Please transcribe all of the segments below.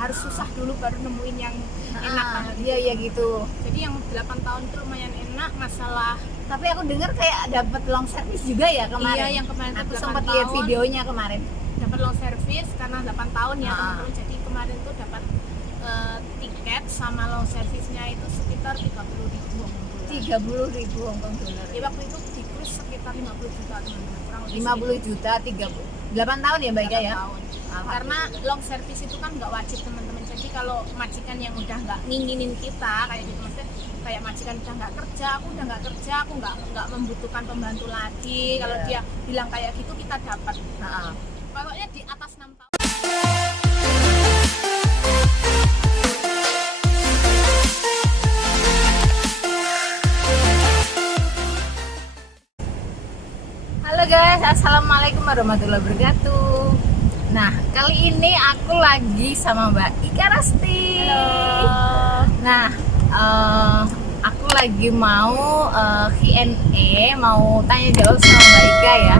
harus susah dulu baru nemuin yang enak banget. Iya gitu. Jadi yang 8 tahun itu lumayan enak. Masalah tapi aku dengar kayak dapat long service juga ya kemarin. Iya, yang kemarin aku 8 sempat lihat tahun. videonya kemarin Dapat long service karena 8 tahun ya teman-teman. Jadi kemarin tuh dapat tiket sama long service-nya itu sekitar 30.000 Hong Kong dollar. Ya waktu itu di cruise sekitar 50 juta teman-teman. Kurang lebih 50 juta 8 tahun ya Mbak Ika ya? tahun. Karena long service itu kan nggak wajib teman-teman. Jadi kalau majikan yang udah nggak nginginin kita kayak gitu, maksudnya kayak majikan udah nggak kerja, aku nggak membutuhkan pembantu lagi. Kalau dia bilang kayak gitu kita dapat. Pokoknya di atas 6 tahun. Halo guys, assalamualaikum warahmatullahi wabarakatuh. Nah, kali ini aku lagi sama Mbak Ika Rasti. Halo. Nah, aku lagi mau Q&A, mau tanya jawab sama Mbak Ika ya.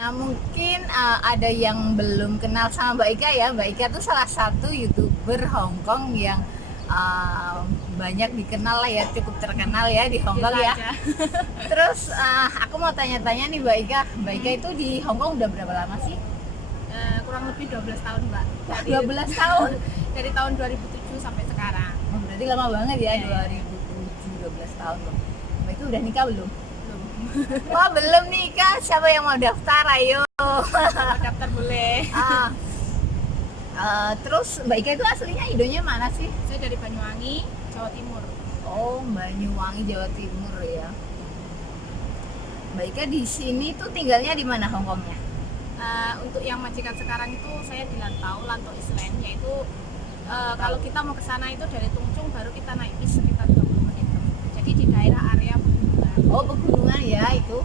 Nah, mungkin ada yang belum kenal sama Mbak Ika ya. Mbak Ika tuh salah satu YouTuber Hong Kong yang banyak dikenal lah ya, cukup terkenal ya di Hong Kong ya. Terus aku mau tanya-tanya nih Mbak Ika. Mbak Ika itu di Hong Kong udah berapa lama sih? Kurang lebih 12 tahun Mbak. 12 tahun? Dari tahun 2007 sampai sekarang. Oh, berarti lama banget ya, 2007, 12 tahun loh. Mbak Ika udah nikah belum? Belum. Wah, belum nikah. Siapa yang mau daftar? Ayo. Daftar boleh. Terus Mbak Ika itu aslinya idonya mana sih? Saya dari Banyuwangi, Jawa Timur. Oh, Banyuwangi, Jawa Timur ya. Mbak Ika di sini tuh tinggalnya di mana Hong Kongnya? Untuk yang majikan sekarang itu saya di Lantau Island, yaitu kalau kita mau ke sana itu dari Tung Chung baru kita naik bis sekitar 20 menit. Jadi di daerah area pegunungan. Oh, pegunungan ya itu.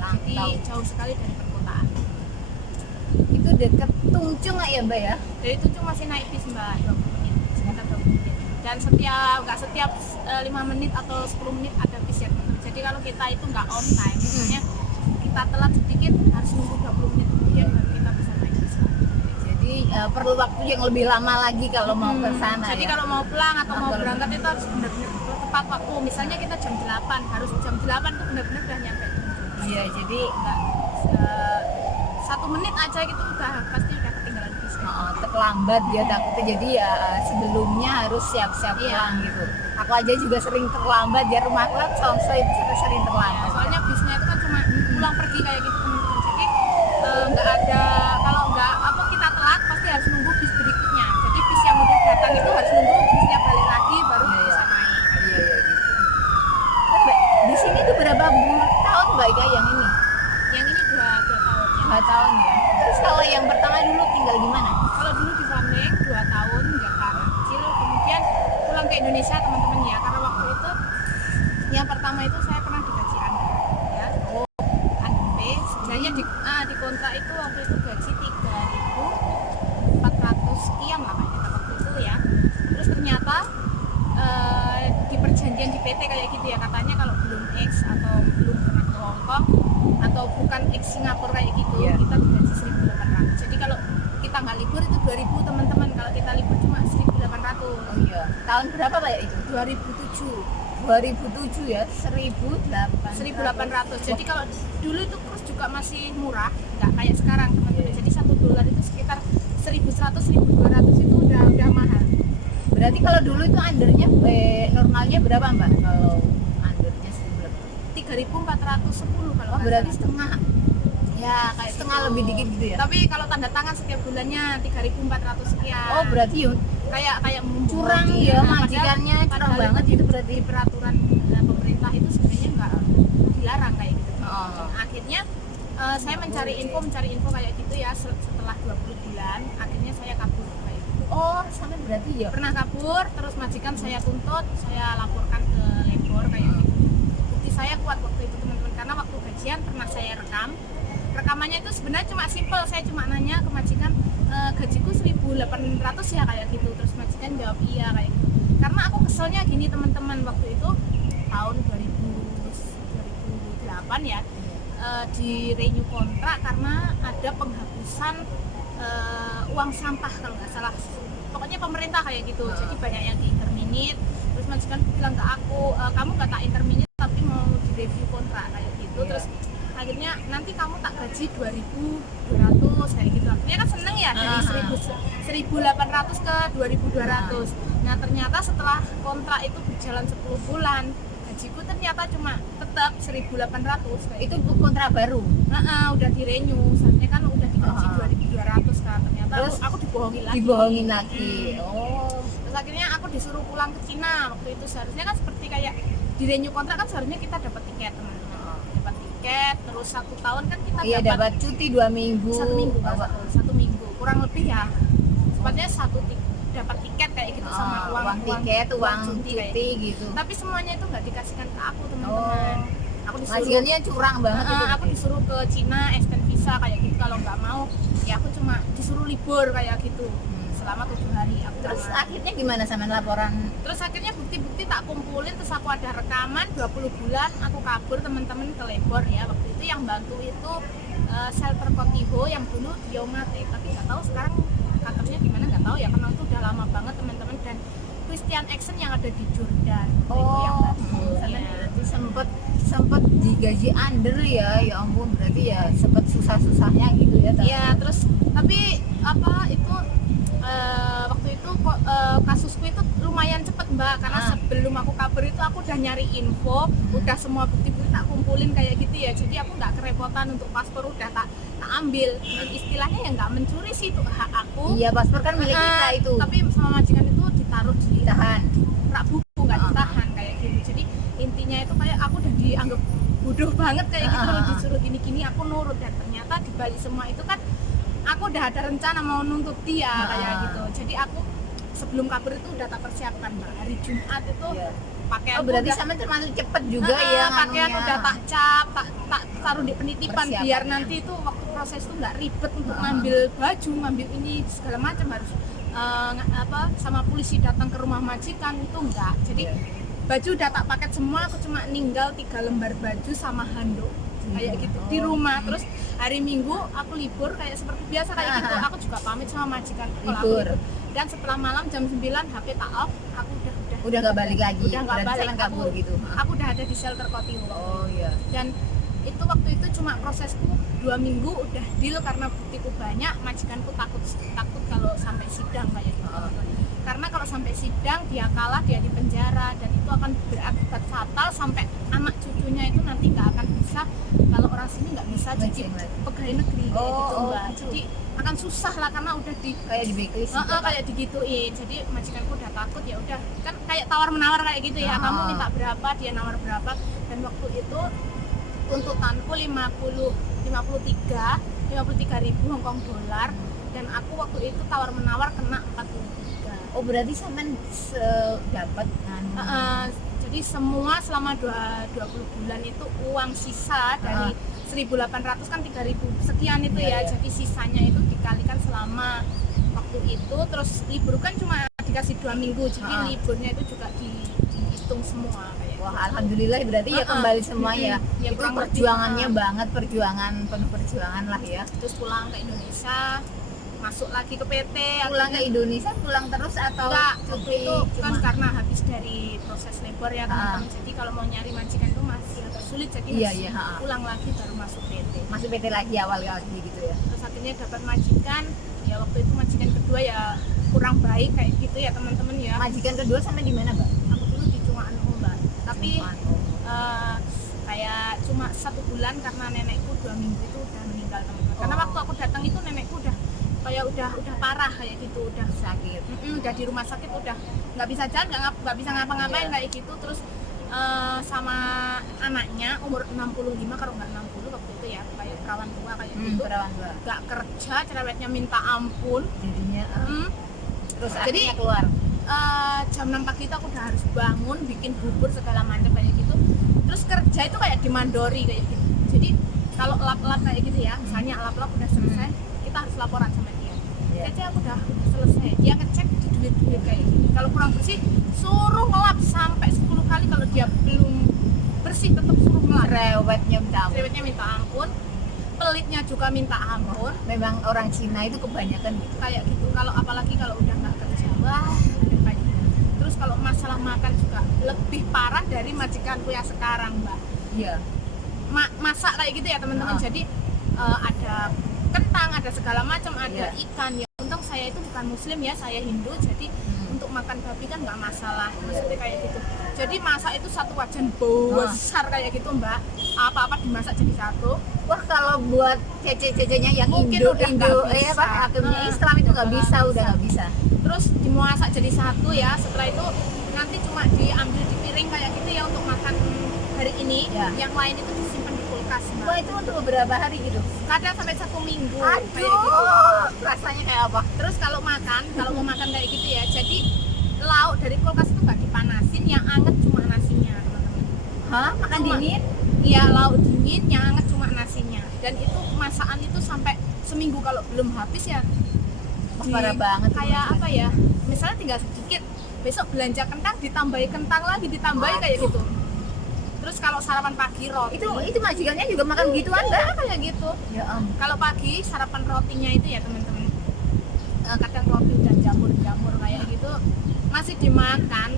Jadi Lantau. jauh sekali dari perkotaan. Itu deket Tung Chung nggak ya Mbak ya? Dari Tung Chung masih naik bis Mbak, 20 menit, sekitar 20 menit. Dan nggak setiap 5 menit atau 10 menit ada bis ya teman-teman. Jadi kalau kita itu nggak on time, misalnya kita telat sedikit harus nunggu 20 menit kemudian baru kita bisa naik bis. Jadi perlu waktu yang lebih lama lagi kalau mau ke sana. Jadi ya? kalau mau pulang atau mau berangkat itu harus benar-benar tepat waktu. Misalnya kita jam 8, harus jam 8 itu benar-benar udah nyampe. Iya, jadi nggak 1 menit aja gitu udah pasti udah ketinggalan bis. terlambat dia takutnya, jadi ya sebelumnya harus siap-siap pulang gitu. Aku aja juga sering terlambat, dia rumahku kan Songso itu sering terlambat. Soalnya bisnya itu kan cuma pulang pergi kayak gitu teman-teman. Jadi nggak ada, kalau nggak kita telat pasti harus nunggu bis berikutnya. Jadi bis yang udah datang itu harus nunggu bisnya balik lagi baru bisa naik. Iya gitu. Di sini tuh berapa tahun Mbak Ika yang ini? Yang ini 2 tahun ya. 2 tahun ya. Terus kalau yang pertama dulu tinggal di mana? Kalau dulu di Fameng 2 tahun Jakarta kecil, kemudian pulang ke Indonesia teman-teman ya, karena waktu itu yang pertama itu saya pernah digaji Under ya. Under pay. Sebenarnya di kontrak itu waktu itu gaji 3.400 sekian lah kayak waktu itu ya. Terus ternyata di perjanjian di PT kayak gitu ya, katanya kalau belum X atau belum pernah ke Hong Kong atau bukan X Singapura kayak gitu, kita digaji 1.800. Jadi kalau kita nggak libur itu 2.000 teman-teman, kalau kita libur cuma 1.800. Oh iya. Tahun berapa Pak ya itu? 2007. 2007 ya, 1.800. Jadi kalau dulu itu kurs juga masih murah, nggak kayak sekarang teman-teman. Jadi $1 itu sekitar 1.100, 1.200 itu udah mahal. Berarti kalau dulu itu undernya normalnya berapa Mbak? Kalau undernya 3.410 kalau nggak berarti salah. setengah. Ya, kayak setengah lebih dikit gitu ya. Tapi kalau tanda tangan setiap bulannya 3.400 sekian. Oh, berarti yuk kayak curang ya, majikannya curang banget itu berarti. Di peraturan pemerintah itu sebenarnya nggak dilarang kayak gitu. Akhirnya saya mencari info kayak gitu ya, setelah 20 bulan akhirnya saya kabur kayak gitu. Oh, sampai berarti ya. Pernah kabur, terus majikan saya tuntut, saya laporkan ke labor kayak gitu. Bukti saya kuat waktu itu teman-teman, karena waktu gajian pernah saya rekam. Rekamannya itu sebenarnya cuma simpel, saya cuma nanya ke majikan, gajiku 1.800 ya kayak gitu. Terus majikan jawab iya kayak gitu. Karena aku keselnya gini teman-teman, waktu itu tahun 2008 ya, di renew kontrak karena ada penghapusan uang sampah kalau nggak salah, pokoknya pemerintah kayak gitu. Jadi banyak yang di-interminate. Terus majikan bilang ke aku, kamu nggak tak interminate tapi mau direview kontrak kayak gitu. Terus akhirnya nanti kamu tak gaji 2.200 kayak gitu. Akhirnya kan seneng ya, dari 1.800 ke 2.200. Nah ternyata setelah kontrak itu berjalan 10 bulan, gajiku ternyata cuma tetap 1.800 kayak Itu gitu. kontrak baru. Udah di-renew, seharusnya kan udah digaji 2.200 kan. Ternyata Terus aku dibohongin lagi. Dibohongin lagi. Oh. Terus akhirnya aku disuruh pulang ke Cina waktu itu. Seharusnya kan seperti kayak di renew kontrak kan seharusnya kita dapat tiket teman-teman. Dapat tiket, terus 1 tahun kan kita Iya, dapat cuti 2 minggu. 1 minggu, Bawa. 1 minggu kurang lebih ya. Sepatutnya dapat tiket kayak gitu sama uang tiket, uang cuti kayak cuti gitu. gitu. Tapi semuanya itu nggak dikasihkan ke aku teman-teman. Aku disuruh Majikannya curang banget itu. aku disuruh ke Cina extend visa kayak gitu. Kalau nggak mau ya aku cuma disuruh libur kayak gitu selama 7 hari. Aku Terus nggak mau. akhirnya gimana sama laporan? Terus akhirnya bukti-bukti tak kumpulin, terus aku ada rekaman 20 bulan aku kabur teman-teman ke labor ya. Waktu itu yang bantu itu shelter Kotiho yang dulu Diomate, tapi nggak tahu sekarang kantornya gimana, nggak tahu ya, karena itu udah lama banget teman-teman. Dan Christian Action yang ada di Jordan itu yang bantu. Sana Iya. berarti sempet digaji under ya ampun, berarti ya sempet susah-susahnya gitu ya. Iya, terus tapi apa itu waktu itu kasusku itu lumayan cepet Mbak, karena sebelum aku kabur itu aku udah nyari info, udah semua bukti-bukti tak kumpulin kayak gitu ya. Jadi aku nggak kerepotan untuk paspor, udah tak ambil. Dan istilahnya ya nggak mencuri sih, itu hak aku. Iya, paspor kan milik kita itu. Tapi sama majikan itu ditaruh di Ditahan. rak buku, nggak ditahan kayak gitu. Jadi intinya itu kayak aku udah dianggap bodoh banget kayak gitu, disuruh gini-gini aku nurut. Dan ternyata dibalik semua itu kan aku udah ada rencana mau nuntut dia kayak gitu. Jadi aku sebelum kabur itu udah tak persiapkan Mbak. Hari Jumat itu pakaian Berarti udah, sama termasuk cepet juga ya pakaian nganunya. udah tak cap, tak taruh di penitipan biar Persiapannya. nanti itu waktu proses itu nggak ribet untuk ngambil baju, ngambil ini segala macam, harus sama polisi datang ke rumah majikan itu enggak. Jadi baju udah tak paket semua, aku cuma ninggal 3 lembar baju sama handuk kayak gitu di rumah. Terus hari Minggu aku libur kayak seperti biasa kayak gitu. Aku juga pamit sama majikan kalau aku Libur. libur. Dan setelah malam jam 9 HP tak off, aku Udah nggak balik lagi. udah nggak Berarti balik, sekarang kabur gitu. aku udah ada di shelter Kotiho. Oh iya. Dan itu waktu itu cuma prosesku 2 minggu udah deal, karena buktiku banyak. Majikanku takut kalau sampai sidang kayak gitu. Karena kalau sampai sidang dia kalah, dia di penjara, dan itu akan berakibat fatal sampai anak cucunya itu nanti nggak akan bisa, kalau orang sini nggak bisa jadi pegawai negeri kayak gitu Mbak. Gitu. Jadi akan susah lah karena udah Kayak di blacklist gitu, Pak. kayak digituin. Jadi majikanku udah takut, ya udah kan kayak tawar menawar kayak gitu ya. Kamu minta berapa, dia nawar berapa. Dan waktu itu tuntutanku 53.000 Hongkong dolar, dan aku waktu itu tawar menawar kena 43. Oh berarti sampean dapat Jadi semua selama 20 bulan itu uang sisa dari 1.800 kan 3.000 sekian itu ya. Jadi sisanya itu dikalikan selama waktu itu. Terus libur kan cuma dikasih 2 minggu, jadi liburnya itu juga dihitung semua kayak. Wah alhamdulillah berarti ya kembali semua ya. Ya, Itu kurang lebih, perjuangannya banget, penuh perjuangan lah ya. Terus pulang ke Indonesia, masuk lagi ke PT. Pulang ke Indonesia pulang terus atau Enggak, waktu cuti itu kan cuma? karena habis dari proses labor ya teman-teman. Jadi kalau mau nyari majikan itu masih agak sulit, jadi harus pulang lagi baru masuk PT. Masuk PT lagi awal gitu ya. Terus akhirnya dapat majikan, ya waktu itu majikan kedua ya kurang baik kayak gitu ya teman-teman ya. Majikan kedua sampai di mana, Mbak? Aku dulu di Cungaan Mbak, tapi kayak cuma 1 bulan karena nenekku 2 minggu itu udah meninggal teman-teman. Karena waktu aku datang itu nenekku udah kayak udah parah kayak gitu, udah Sakit. udah di rumah sakit, udah nggak bisa jalan, nggak bisa ngapa-ngapain kayak gitu. Terus sama anaknya umur 65 kalau nggak 60 waktu itu ya, kayak perawan tua kayak gitu, Perawan tua. nggak kerja, cerewetnya minta ampun. Jadinya terus Jadi, akhirnya keluar. Jam 6 pagi itu aku udah harus bangun, bikin bubur segala macam kayak gitu. Terus kerja itu kayak dimandori kayak gitu. Jadi kalau lap-lap kayak gitu ya, misalnya lap-lap udah selesai, kita harus laporan sama dia. Jadi aku udah selesai, dia ngecek di duit kayak gini. Kalau kurang bersih, suruh ngelap sampai 10 kali. Kalau dia belum bersih, tetap suruh ngelap. Cerewetnya minta ampun. Cerewetnya minta ampun. pelitnya juga minta ampun. Memang orang Cina itu kebanyakan gitu. Kayak gitu, kalau apalagi kalau udah nggak kerja, wah kayak gitu. Terus kalau masalah makan juga lebih parah dari majikanku yang sekarang, Mbak. Iya. Masak kayak gitu ya teman-teman. Jadi ada kentang, ada segala macam, ada ikan ya. Untung saya itu bukan muslim ya, saya Hindu, jadi untuk makan babi kan nggak masalah, maksudnya kayak gitu. Jadi masak itu satu wajan besar kayak gitu, Mbak, apa-apa dimasak jadi satu. Wah, kalau buat cece-cecenya yang Mungkin Indo, udah Indo nggak ya bisa. Pak, akhirnya Islam itu nggak bisa, udah nggak bisa. Terus dimasak jadi satu ya, setelah itu nanti cuma diambil di piring kayak gitu ya untuk makan hari ini. Yang lain itu disimpan di kulkas, Mbak. Wah, itu untuk beberapa hari gitu. Kadang sampai 1 minggu kayak gitu. Aduh, rasanya kayak apa? Terus kalau mau makan kayak gitu ya, jadi lauk dari kulkas itu nggak dipanasin, yang anget cuma nasinya, teman-teman. Hah? Makan Cuma- dingin? Iya, lauk dingin, yang anget cuma nasinya. Dan itu masakan itu sampai seminggu kalau belum habis ya. Wah, parah banget. Kayak apa ya? Misalnya tinggal sedikit, besok belanja kentang ditambahi kentang lagi, ditambahi kayak gitu. Terus kalau sarapan pagi roti, Itu majikannya juga makan gituan iya, enggak? kayak gitu. Ya ampun. Kalau pagi sarapan rotinya itu ya teman-teman, kadang roti dan jamur kayak gitu masih dimakan.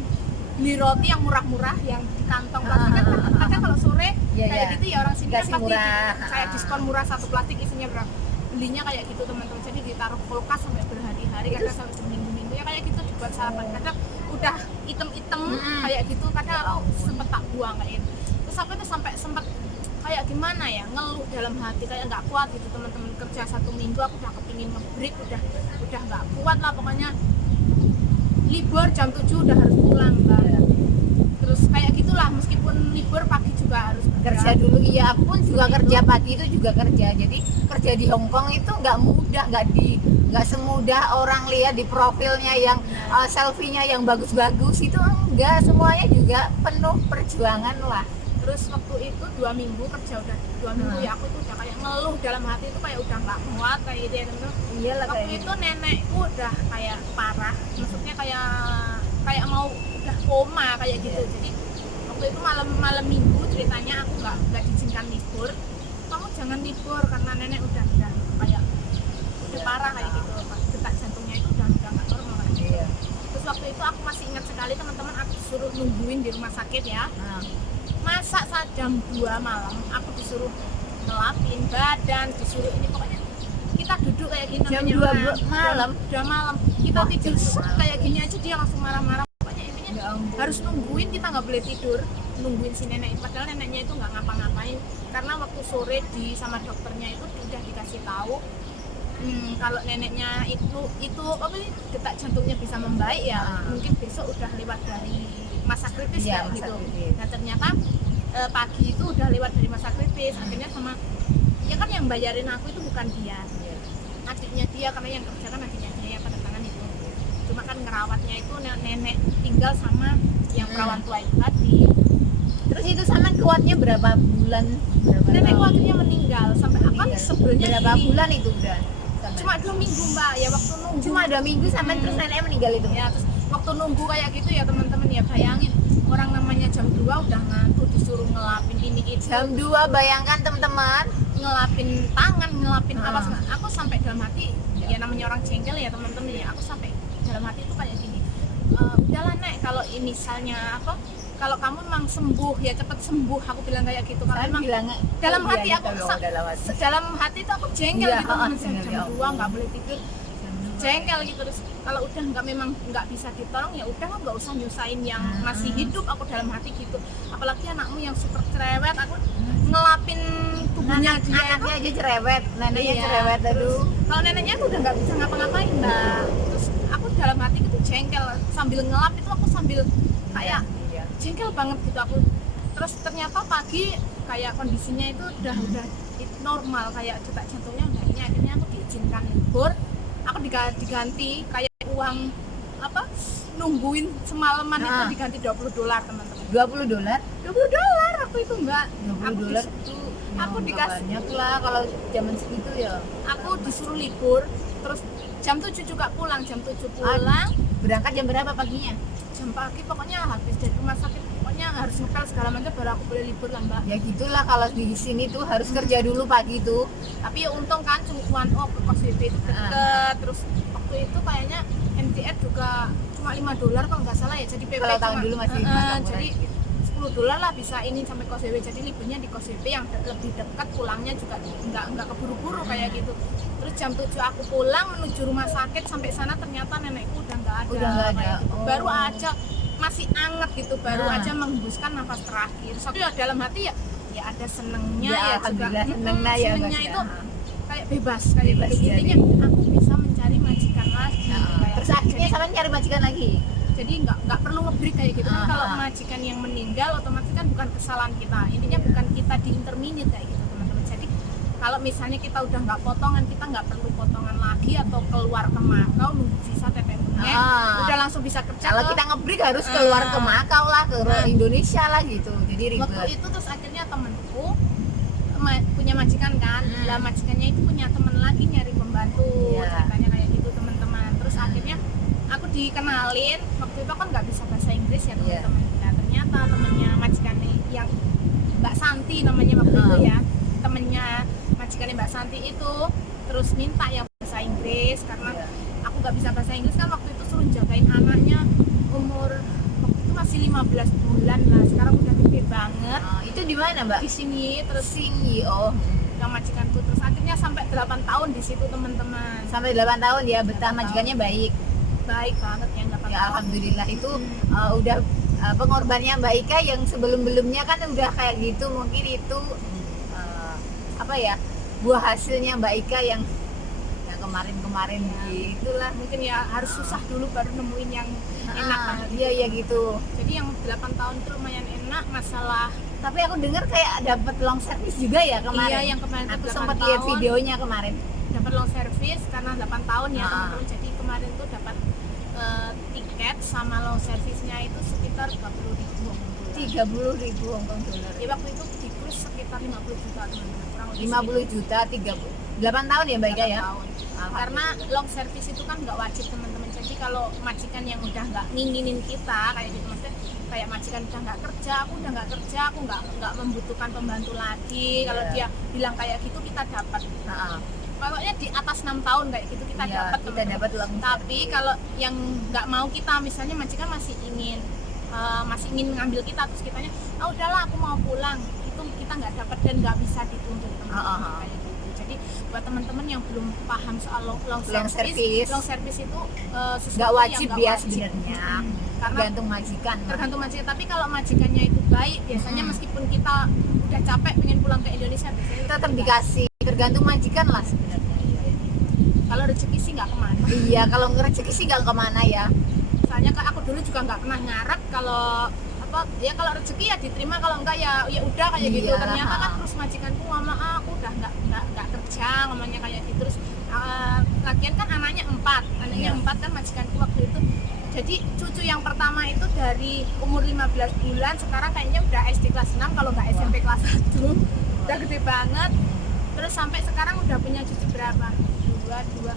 Beli roti yang murah-murah yang di kantong plastik kan kadang kalau sore kayak gitu ya, orang sini kan Dikasih pasti murah. kayak diskon murah, satu plastik isinya berapa, belinya kayak gitu teman-teman. Jadi ditaruh kulkas sampai berhari-hari, kadang sampai seminggu-minggu ya kayak gitu dibuat sarapan. Kadang udah item-item kayak gitu, kadang aku sempet tak buang kayak gitu. Terus aku itu sampai sempet kayak gimana ya, ngeluh dalam hati, kayak nggak kuat gitu teman-teman. Kerja 1 minggu aku udah kepingin nge-break, udah nggak kuat lah pokoknya. Libur jam 7 udah harus pulang, Mbak. Terus kayak gitulah, meskipun libur pagi juga harus Kerja dulu. Iya, aku pun juga kerja pagi itu juga kerja. Jadi kerja di Hong Kong itu nggak mudah, nggak semudah orang lihat di profilnya yang selfie-nya yang bagus-bagus itu, enggak, semuanya juga penuh perjuangan lah. Terus waktu itu 2 minggu kerja, udah 2 minggu ya aku itu udah kayak ngeluh dalam hati itu, kayak udah nggak kuat kayak gitu ya teman-teman. Iya lah, Waktu itu nenekku udah kayak parah, maksudnya kayak mau udah koma kayak gitu. Jadi waktu itu malam minggu ceritanya aku nggak diizinkan libur. Kamu jangan libur karena nenek udah kayak udah parah kayak gitu. Detak jantungnya itu udah nggak normal kayak gitu. Terus waktu itu aku masih ingat sekali teman-teman, aku disuruh nungguin di rumah sakit ya. Masak saat jam 2 malam aku disuruh ngelapin badan, disuruh ini, pokoknya kita duduk kayak gini Jam namanya 2 orang. malam? Jam malam kita Wah, tidur jam 2 set malam. kayak gini aja dia langsung marah-marah. Pokoknya intinya Ya ampun. harus nungguin, kita nggak boleh tidur, nungguin si nenek. Padahal neneknya itu nggak ngapa-ngapain, karena waktu sore sama dokternya itu udah dikasih tahu kalau neneknya itu apa sih, detak jantungnya bisa membaik ya, mungkin besok udah lewat dari masa kritis Iya, kayak masa gitu. kritis. Nah ternyata pagi itu udah lewat dari masa kritis. Akhirnya sama ya kan yang bayarin aku itu bukan dia, adiknya dia, karena yang kerja kan adiknya dia yang pada tangan itu. Cuma kan ngerawatnya itu nenek tinggal sama yang perawan tua itu tadi. Terus itu sama kuatnya berapa bulan? Nenekku tahun? akhirnya meninggal sampai apa Iya. sebelumnya Berapa gini. bulan itu udah? Sampai? Cuma 2 minggu, Mbak, ya waktu nunggu. Cuma 2 minggu sampai terus neneknya meninggal itu. Ya, terus waktu nunggu kayak gitu ya teman-teman, ya bayangin orang namanya jam 2 udah ngantuk, disuruh ngelapin ini itu. Jam 2, bayangkan teman-teman. Ngelapin tangan, ngelapin apa segala. Aku sampai dalam hati, ya namanya orang jengkel ya teman-teman ya, aku sampai dalam hati itu kayak gini, udahlah Nek, kalau misalnya apa, kalau kamu memang sembuh ya cepet sembuh, aku bilang kayak gitu. Kalau Saya memang bilang dalam hati aku dalam hati itu aku jengkel Iya, gitu teman, jengkel, ya jam 2 nggak boleh tidur, jengkel gitu. Terus kalau udah nggak bisa ditolong ya udah, nggak usah nyusahin yang masih hidup, aku dalam hati gitu. Apalagi anakmu yang super cerewet, aku ngelapin tubuhnya dia itu. Anaknya aja cerewet, neneknya Iya, cerewet, aduh. kalau neneknya tuh udah nggak bisa ngapa-ngapain, Mbak. Terus aku dalam hati gitu jengkel, sambil ngelap itu aku sambil kayak jengkel banget gitu aku. Terus ternyata pagi kayak kondisinya itu udah normal, kayak detak jantungnya udah ini. Akhirnya aku diizinkan libur, aku diganti kayak uang apa, nungguin semalaman itu diganti $20 teman-teman. $20? $20 aku itu, Mbak. Aku $20? aku dikasih, banyak lah kalau zaman segitu ya. aku disuruh libur, terus jam 7 juga pulang, jam 7 pulang. Berangkat jam berapa paginya? Jam pagi pokoknya habis dari rumah sakit, pokoknya pokoknya harus ngepel segala macam baru aku boleh libur lah mbak. Ya gitulah kalau di sini tuh harus kerja dulu pagi tuh. Tapi ya untung kan cuma one off ke kos BP itu deket. Terus waktu itu kayaknya MTR juga cuma $5 kalau nggak salah ya, jadi PP Kalau tahun cuma dulu masih murah jadi gitu. $10 lah bisa ini sampai kos BP. Jadi liburnya di kos BP yang lebih dekat, pulangnya juga nggak keburu-buru kayak gitu. Terus jam 7 aku pulang menuju rumah sakit, sampai sana ternyata nenekku udah nggak ada. Udah nggak ada. kayak gitu. Oh. Baru aja masih anget gitu, baru Nah. aja menghembuskan nafas terakhir. Tapi ya dalam hati ya ada senengnya Ya, ya juga. alhamdulillah senengnya ya, Senengnya Mas, itu ya. kayak bebas kayak Bebas gitu. ya, Intinya aku bisa mencari majikan lagi. kayak Terus gitu. akhirnya Jadi- sama cari majikan lagi. jadi nggak perlu nge-break kayak gitu kan. Kalau Ah. majikan yang meninggal otomatis kan bukan kesalahan kita, intinya bukan kita di interminate kayak gitu teman-teman. Jadi kalau misalnya kita udah nggak potongan, kita nggak perlu potongan lagi atau keluar ke Makau nunggu visa TP Unek, udah langsung bisa kerja. Kalau ke- kita nge-break harus keluar ke Makau lah, ke Nah. Indonesia lah gitu. Jadi waktu ribet. itu terus akhirnya temenku punya majikan kan, lah majikannya itu punya temen lagi nyari pembantu, Iya. ceritanya kayak gitu teman-teman. Terus akhirnya aku dikenalin, waktu itu kan nggak bisa bahasa Inggris ya Iya. teman-teman. Nah, ternyata temennya majikannya yang Mbak Santi namanya waktu itu ya, temennya majikannya Mbak Santi itu terus minta yang bahasa Inggris karena Iya. aku nggak bisa bahasa Inggris kan. Waktu itu suruh jagain anaknya umur waktu itu masih 15 bulan lah, sekarang udah gede banget Itu di mana, Mbak? di sini. Terus Singi. Oh. yang majikanku terus akhirnya sampai 8 tahun di situ teman-teman. Sampai 8 tahun ya, betah 8 majikannya baik. Baik banget yang 8 Ya tahun. alhamdulillah itu udah pengorbanannya Mbak Ika yang sebelum-belumnya kan udah kayak gitu, mungkin itu apa ya, buah hasilnya Mbak Ika yang kemarin-kemarin gitulah. Mungkin ya harus susah dulu baru nemuin yang enak banget. Iya iya gitu. Jadi yang 8 tahun itu lumayan enak. Masalah Tapi aku dengar kayak dapat long service juga ya kemarin. Iya, yang kemarin Aku itu 8 sempat lihat tahun. videonya kemarin. dapat long service karena 8 tahun ya Ah. teman-teman. Jadi kemarin tuh dapat tiket sama long service-nya itu sekitar 30.000 30.000 Hong Kong dollar. Ya waktu itu di cruise sekitar 50 juta teman-teman. Kurang lebih 50 juta 8 tahun ya Mbak Ika 8 ya. tahun. Karena long service itu kan nggak wajib teman-teman. Jadi kalau majikan yang udah nggak nginginin kita kayak gitu, maksudnya kayak majikan udah nggak kerja, aku udah nggak kerja, aku nggak membutuhkan pembantu lagi. Kalau Iya. dia bilang kayak gitu kita dapat. Heeh. Pokoknya di atas 6 tahun kayak gitu kita Iya, dapat. kita teman-teman. dapat long Tapi service. kalau yang nggak mau kita, misalnya majikan masih ingin ngambil kita, terus kitanya udahlah aku mau pulang, itu kita nggak dapat dan nggak bisa dituntut teman-teman. Kayak gitu. Jadi buat teman-teman yang belum paham soal long service itu sesuatu Nggak wajib yang nggak ya wajib. sebenarnya. Karena Tergantung majikan. tergantung majikan. Tapi kalau majikannya itu baik, biasanya meskipun kita udah capek pengen pulang ke Indonesia, biasanya Tetap dikasih, tergantung majikan lah sebenarnya. kalau rezeki sih nggak kemana. Iya, kalau rezeki sih nggak kemana ya. Soalnya aku dulu juga nggak pernah ngarep kalau apa ya, kalau rezeki ya diterima, kalau enggak ya udah kayak gitu. Iya. Ternyata kan terus majikanku ngomong aku udah nggak kerja, ngomongnya kayak gitu. Terus lagian kan anaknya 4 Iya. kan majikanku waktu itu. Jadi cucu yang pertama itu dari umur 15 bulan, sekarang kayaknya udah SD kelas 6 kalau nggak SMP kelas 1. Udah gede banget. Terus sampai sekarang udah punya cucu berapa? Dua.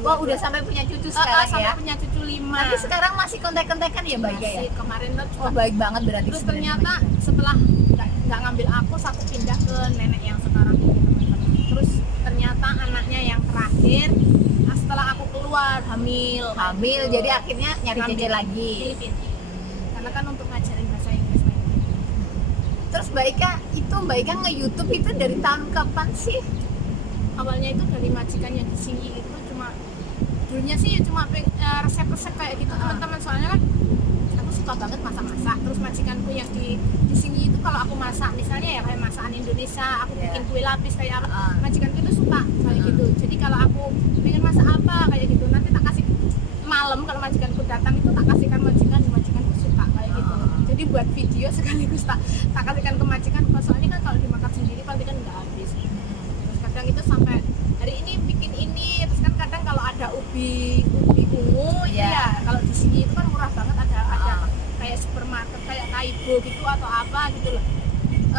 Wah, udah sampai punya cucu sekarang sampai ya. punya cucu 5. Tapi sekarang masih kontak-kontakan ya Mbak Ika ya? Masih, kemarin tuh juga. Oh, baik banget berarti. Terus sebenarnya ternyata Mbak Ika. setelah nggak ngambil aku pindah ke nenek yang sekarang ini teman-teman. Terus ternyata anaknya yang terakhir setelah aku keluar hamil. Hamil, Gitu. jadi akhirnya nyari Ngambil cece lagi. Filipina. Karena kan untuk ngajarin bahasa Inggris kayak gitu. Terus Mbak Ika nge-YouTube itu dari tahun kapan sih? Awalnya itu dari majikan yang di sini itu dulunya sih ya cuma resep-resep kayak gitu teman-teman. Soalnya kan aku suka banget masak-masak. Terus majikanku yang di sini itu kalau aku masak misalnya ya kayak masakan Indonesia, aku Iya. bikin kue lapis kayak apa, majikanku itu suka kayak gitu. Jadi kalau aku pengen masak apa kayak gitu, nanti tak kasih malam kalau majikanku datang itu tak kasihkan majikanku suka kayak gitu. Jadi buat video sekaligus tak kasihkan ke majikan, soalnya kan kalau dimakan sendiri pasti kan nggak habis. Terus kadang itu sampai hari ini bikin ini, terus kan kadang kalau ada ubi ungu itu Iya. ya kalau di sini itu kan murah banget, ada kayak supermarket kayak Kaibo gitu atau apa gitu loh.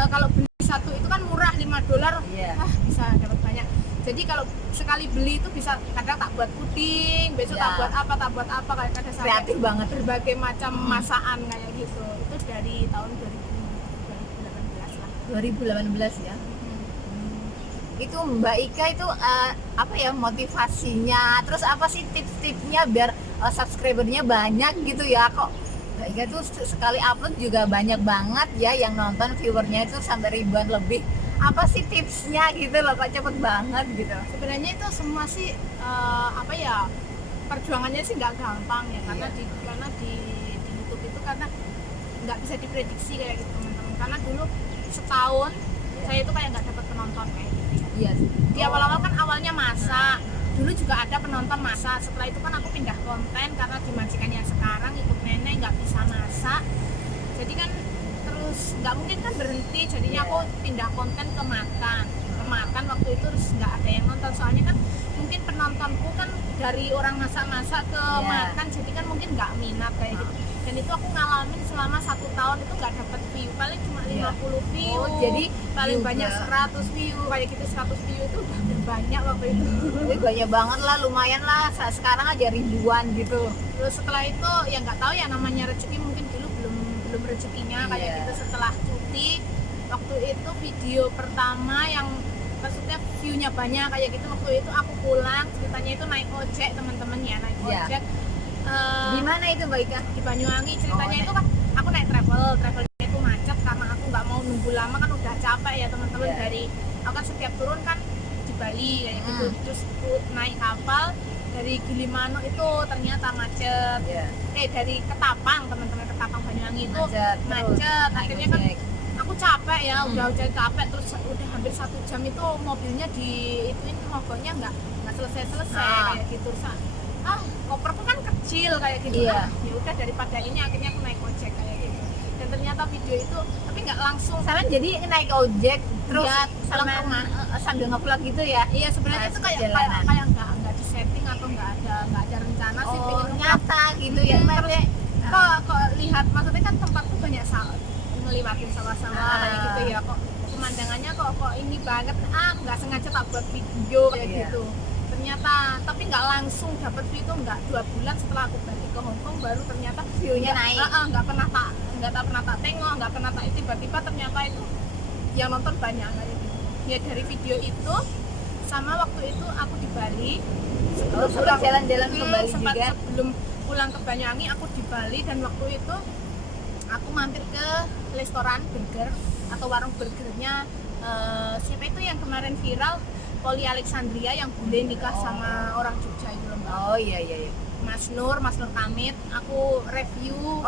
Kalau beli satu itu kan murah $5, Iya. bisa dapat banyak. Jadi kalau sekali beli itu bisa kadang tak buat puding, besok Ya. tak buat apa kayak kadang sampai Kreatif banget. berbagai macam masakan kayak gitu. Itu dari tahun 2018 lah. 2018 ya. Itu Mbak Ika itu apa ya motivasinya, terus apa sih tips-tipsnya biar subscribernya banyak gitu ya? Kok Mbak Ika tuh sekali upload juga banyak banget ya yang nonton, viewernya itu sampai ribuan lebih. Apa sih tipsnya gitu loh, kok cepet banget gitu? Sebenarnya itu semua sih apa ya, perjuangannya sih nggak gampang ya, karena di YouTube itu karena nggak bisa diprediksi kayak gitu teman-teman. Karena dulu setahun saya itu kayak nggak dapat penonton kayak gitu ya. Iya sih. Di awal-awal kan awalnya masak, dulu juga ada penonton masak. Setelah itu kan aku pindah konten karena di majikannya sekarang ikut nenek nggak bisa masak, jadi kan terus nggak mungkin kan berhenti, jadinya aku pindah konten ke makan waktu itu terus nggak ada yang nonton, soalnya kan mungkin penontonku kan dari orang masak-masak ke makan, jadi kan mungkin nggak minat kayak gitu. Dan itu aku ngalamin selama 1 tahun itu nggak dapat view, paling cuma 50 view. Oh, jadi paling juga banyak 100 view kayak gitu. 100 view itu udah banyak waktu itu. Jadi banyak banget lah, lumayan lah. Sekarang aja ribuan gitu. Terus setelah itu ya nggak tahu ya, namanya rezeki, mungkin dulu belum rezekinya kayak gitu. Setelah cuti waktu itu video pertama yang maksudnya view-nya banyak kayak gitu, waktu itu aku pulang, ceritanya itu naik ojek teman-teman ya, naik ojek. Di mana itu Mbak Ika? Di Banyuwangi. Ceritanya itu kan aku naik travelnya itu macet karena aku nggak mau nunggu lama, kan udah capek ya teman-teman. Dari aku kan setiap turun kan di Bali kayak gitu, terus naik kapal dari Gilimanuk itu ternyata macet. Dari Ketapang, teman-teman, Ketapang Banyuwangi itu macet. Akhirnya kan aku capek ya, udah capek, terus udah hampir 1 jam itu mobilnya di ituin, mogoknya nggak selesai kayak gitu. Koperku kan kecil kayak gitu. Ya udah, daripada ini akhirnya aku naik ojek kayak gitu. Dan ternyata video itu tapi nggak langsung. Sekarang jadi naik ojek terus pulang ke rumah sambil nge-vlog gitu ya? Iya, sebenarnya itu kayak nggak disetting atau nggak ada rencana sih, pengen nyata gitu ya. Kok lihat, maksudnya kan tempatku banyak meliwatin sawah-sawah kayak gitu ya, kok pemandangannya kok ini banget, nggak sengaja tak buat video kayak gitu. Ternyata tapi nggak langsung dapat view itu, nggak 2 bulan setelah aku balik ke Hong Kong baru ternyata view-nya naik. nggak pernah tak tengok, nggak pernah tak, tiba-tiba ternyata itu yang nonton banyak kayak gitu ya. Dari video itu sama waktu itu aku di Bali, sempat jalan-jalan ke Bali juga. Sebelum pulang ke Banyuwangi aku di Bali, dan waktu itu aku mampir ke restoran burger atau warung burgernya siapa itu yang kemarin viral, Poli Alexandria, yang bule nikah sama orang Jogja itu loh Mbak. Oh iya. Mas Nur Kamit, aku review.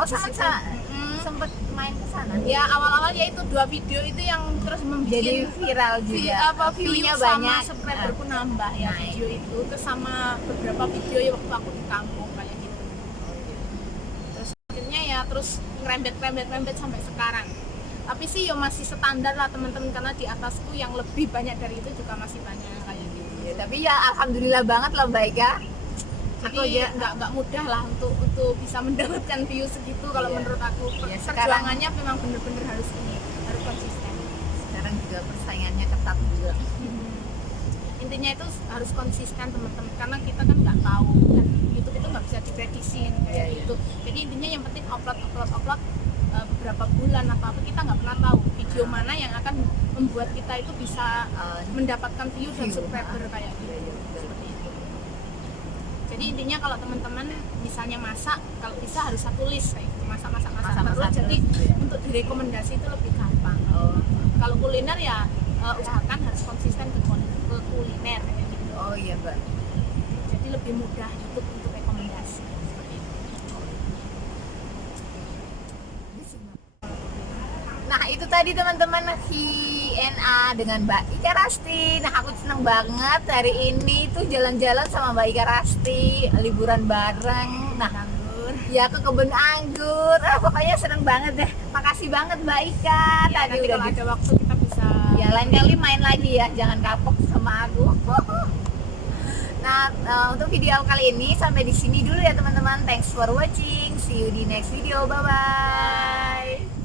Sempet main ke sana. Ya awal-awal ya itu 2 video itu yang terus jadi viral juga. View-nya banyak, sama subscriberku nambah ya video itu. Terus sama beberapa video ya waktu aku di kampung kayak gitu. Terus akhirnya ya terus ngerembet sampai sekarang. Tapi sih ya masih standar lah teman-teman, karena di atasku yang lebih banyak dari itu juga masih banyak kayak gitu. Ya, tapi ya alhamdulillah banget loh Mbak Ika. Jadi nggak mudah lah untuk bisa mendapatkan view segitu kalau menurut aku. Perjuangannya memang bener-bener harus konsisten. Sekarang juga persaingannya ketat juga. Intinya itu harus konsisten teman-teman, karena kita kan nggak tahu, dan YouTube itu nggak bisa diprediksi kayak gitu. Jadi intinya yang penting upload beberapa bulan atau apa, kita nggak pernah tahu video mana yang akan membuat kita itu bisa mendapatkan view dan subscriber kayak gitu. Seperti itu. Jadi intinya kalau teman-teman misalnya masak, kalau bisa harus satu list kayak gitu, masak terus. Jadi untuk direkomendasi itu lebih gampang. Kalau kuliner ya usahakan harus konsisten ke kuliner kayak gitu. Oh iya Mbak. Jadi lebih mudah YouTube untuk rekomendasi. Nah itu tadi teman-teman Q&A dengan Mbak Ika Rasti. Nah aku seneng banget hari ini tuh jalan-jalan sama Mbak Ika Rasti, liburan bareng. Nah ya ke kebun anggur. Pokoknya seneng banget deh. Makasih banget Mbak Ika. Ya, tadi udah kalau ada waktu kita bisa. Ya lain kali main lagi ya. Jangan kapok sama aku. Nah untuk video kali ini sampai di sini dulu ya teman-teman. Thanks for watching. See you di next video. Bye bye.